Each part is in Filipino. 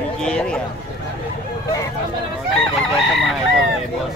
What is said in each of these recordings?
Nigeria. Okay, sa mga idol, boss.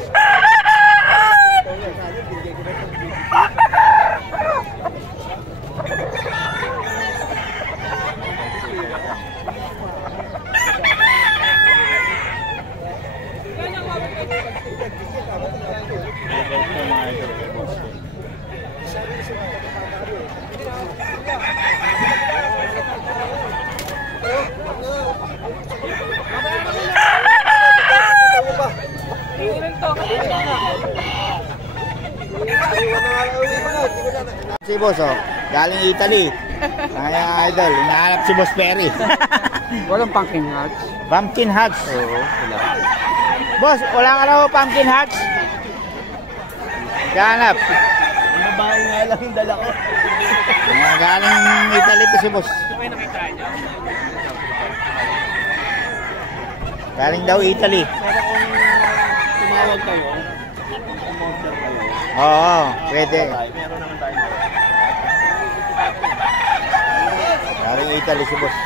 Si boss, oh, galing Italy. Ay, idol, hinahanap si Boss Perry. Walang pumpkin hearts. Pumpkin hearts. Oo, wala. Boss, wala ka na pumpkin hearts? Ganap. Mabahay nga lang yung dala ko. Galing Italy to si boss. Ito may nakita niya. Galing daw Italy. Pero kung tumawag kayo, Oo, pwede. Meron naman tayo. Galing Italy si boss.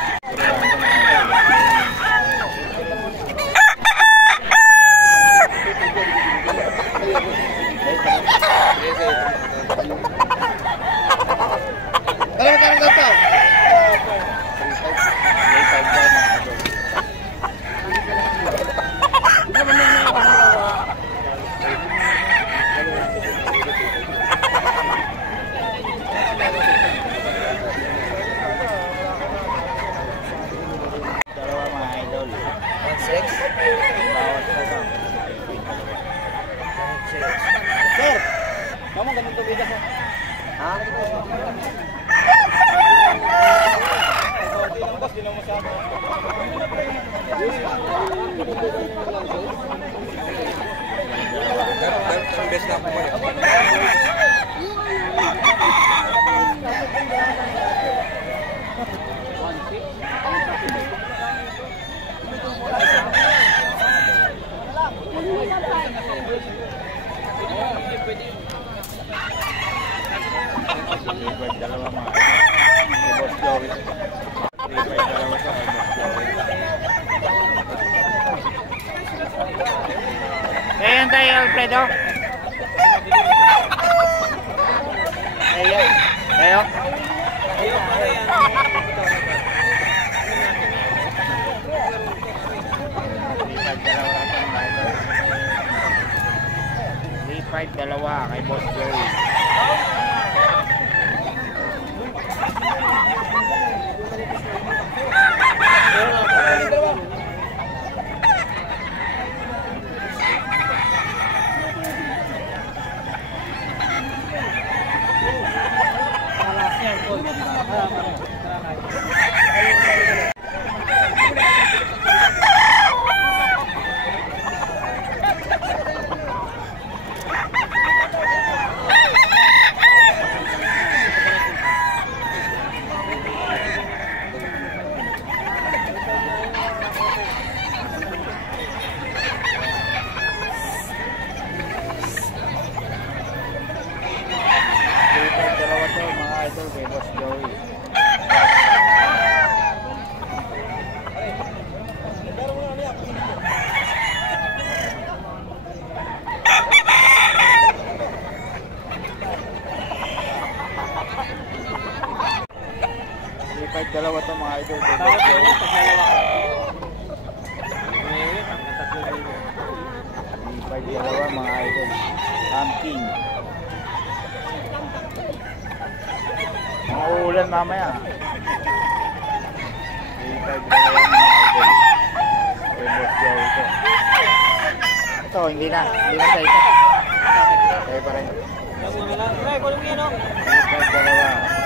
Sir, kamu ganun to bigas ha? Ayan tayo, Alfredo. Ayan. Tayo. Dalawa kay Boss Joey. Dalawa to mga idol. Dalawa mga idol. Pumpkin. Mauulan mamaya. Dalawa mga idol. Ito, hindi na sa ito. Kaya pa rin. Dalawa.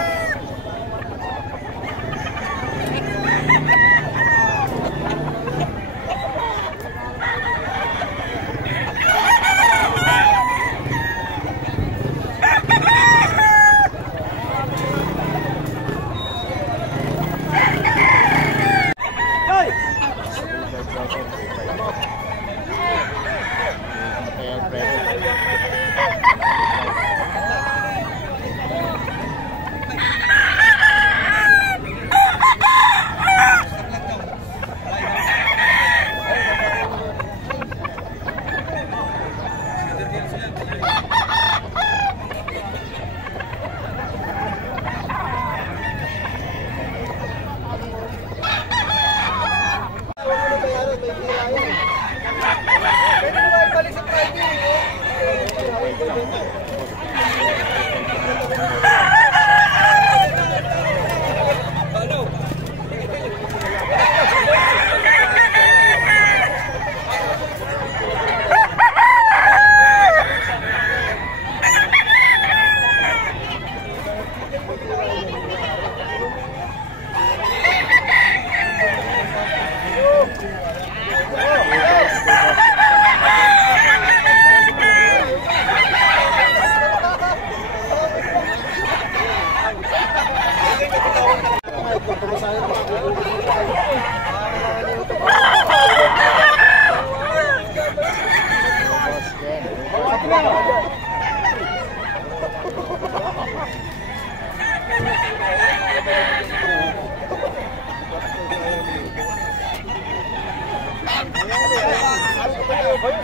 Ayan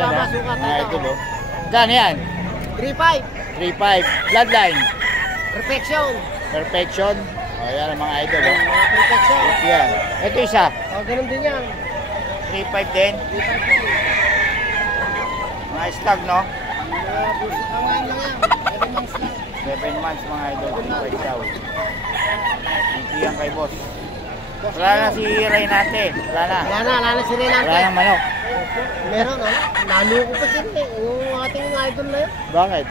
ha, mga idol oh. Gano yan? 3.5. 3.5. Bloodline. Perfection. Perfection. Ayan ang mga idol oh. Perfection. Yan. Ito isa. Ganun din yan. 3.5 din. 3.5 din. Mga stag no? Busit ang lang yan. 7 months lang. 7 months mga idol. 3.5 daw. Thank you yan kay boss. Wala na si Reynate. Wala na si Renan. Wala na manok. Meron, naluko pa sila eh. Yung ating idol na yun. Bakit?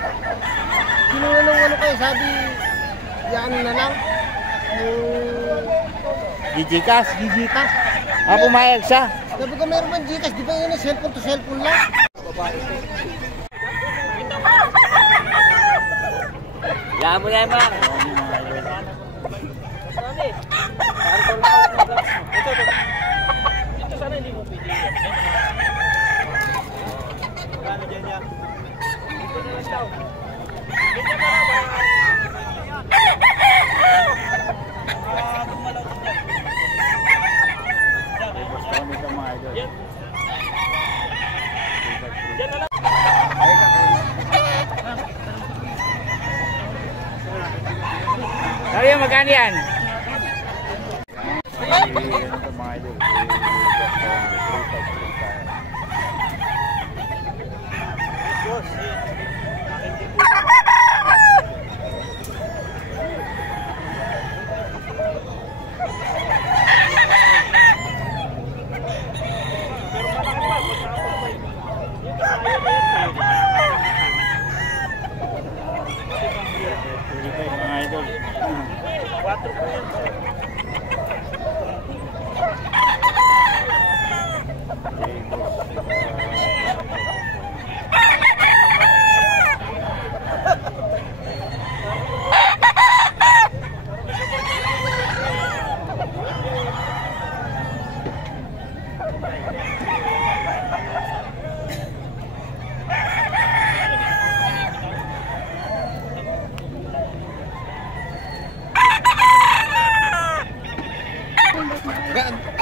Kinuha ng ano kayo, sabi, yan na lang. Yung Gigikas. Gcash. Pumayag siya. Sabi ko meron man Gcash, di ba yun cellphone to cellphone lang? Yan mo yan, ma. Ito sana hindi mo pwede. Magkano dyan yan? Ito na lang daw. Ganyan na lang. Gumalaw ko dyan. Kami ito mga idol. Dyan na lang. Sabi mo, magkano yan? Ito mga idol. Mga idol. 4 po yun.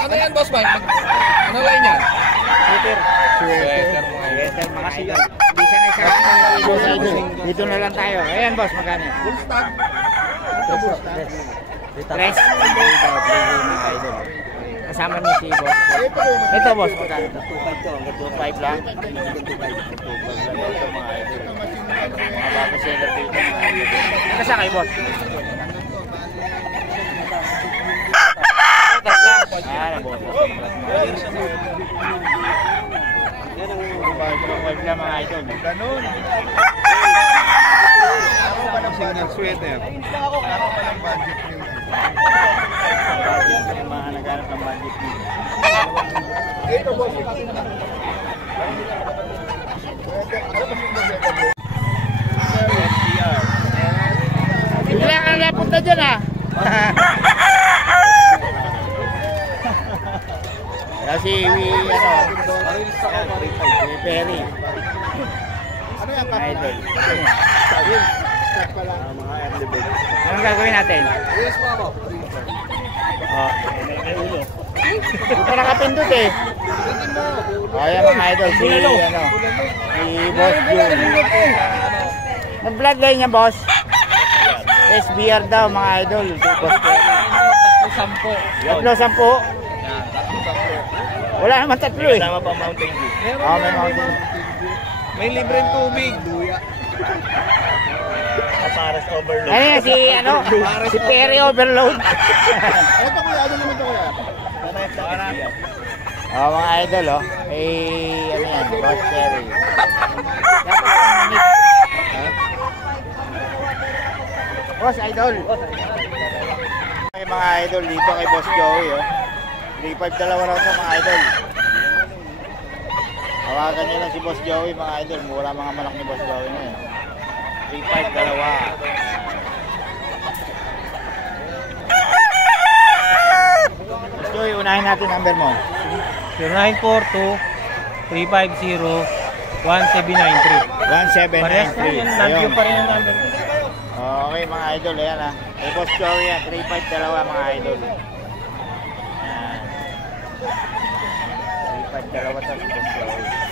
Ano yan, boss man? Ano line yan? Sweater. Sweater mo ngayon. Sweater mga idol. Hindi sanay sa akin ng boss idol. Dito na lang tayo. Ayan boss, magkano? Full stag. Ito full stag. Tres. Mga idol. Kasama niyo si boss. Ito boss, magkano? 2.5 lang. 2.5 lang ito mga idol. Mga bago seller dito mga idol. Kasa kay boss? Nabotas. Yan ang 2.5 lang mga idol. Ganun. Ako pa ng sweater. Ako pa ng budget yun. Budget yung mga naghanap ng budget nyo. Ito boss. Bigla ka na napunta dyan ah. Kasi Perry. Ano yan? Idol. Start pa lang. Mga early bed. Anong gagawin natin? Yes po ako. Oh, hindi pa nakapindot eh. Ayan mga idol, si Boss Jun. Nag-bloodline niya boss. SBR daw mga idol. Boss Jun. 10. Wala naman 3 eh. Sama pa Mountain View. May Mountain. May libreng tubig. Pares overload. Ano yan, si Perry Overload. Ito kuya, ano naman ito kuya? Mga idol ano yan, Boss Perry. Boss Idol. May mga idol dito kay Boss Joey 3.5 dalawa raw ito mga idol. Hawakan nyo lang si Boss Joey mga idol. Wala mga malak ni Boss Joey na 3.5 dalawa. Boss Joey, unahin natin number mo. 0942-350-1793. Parehas na 1793. yun. Nandiyo pa rin ang number. Okay mga idol, ayan Kay Boss Joey yan, 3.5 dalawa mga idol. Ayan. 3.5 dalawa to.